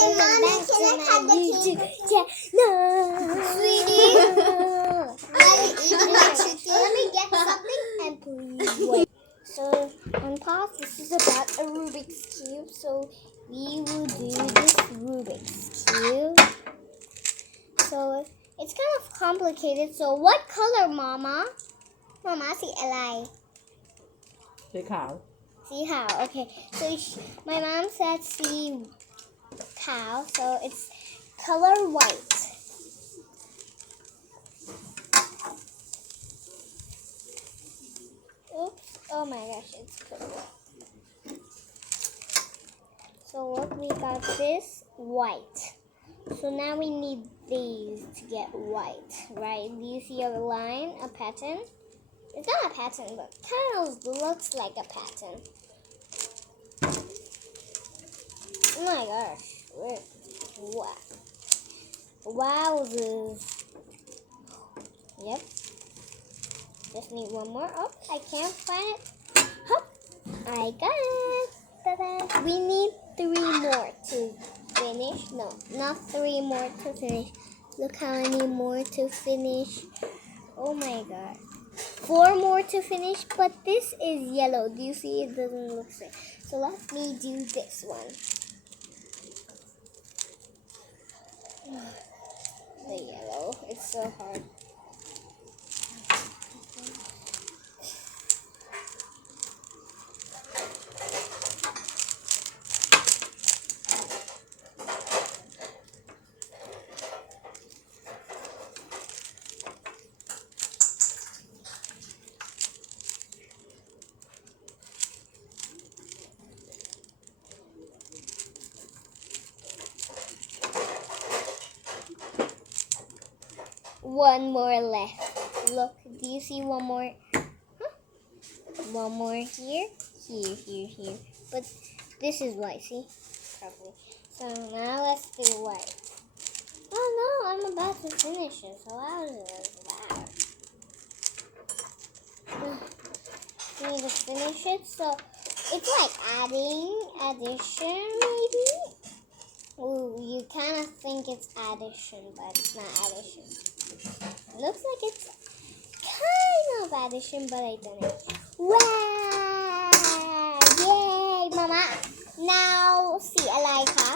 Welcome back to my YouTube channel. Sweetie. Let me get something and please wait. So on pause, this is about a Rubik's Cube. So we will do this Rubik's Cube. So it's kind of complicated. So what color, Mama? Mama, see ally. สีขาว See how? Okay. So my mom said see cow. So it's color white. Oops. Oh my gosh, it's color white. So look, we got this white. So now we need these to get white, right? Do you see a line, a pattern? It's not a pattern, but kind of looks like a pattern. Oh my gosh. Wow. Wowzers. Yep. Just need one more. Oh, I can't find it. Hop. I got it. Ta-da. We need 3 more to finish. No, not 3 more to finish. Look how many more to finish. Oh my god. 4 more to finish, but this is yellow. Do you see? It doesn't look so. So let me do this one. The yellow. It's so hard. One more left. Look, do you see one more? Huh? One more here, here. But this is white, see? Probably. So now let's do white. Oh no, I'm about to finish it. So how is it loud? We need to finish it. So it's like addition maybe? Ooh, you kind of think it's addition, but it's not addition. Looks like it's kind of addition, but I don't know. Wow! Yay, Mama! Now, see Alika.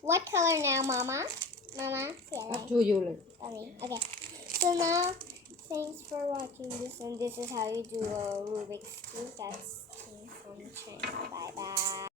What color now, Mama? Mama, see up Alika. to you เลย Okay. So now, thanks for watching this, and this is how you do a Rubik's Cube. That's from China. Bye bye.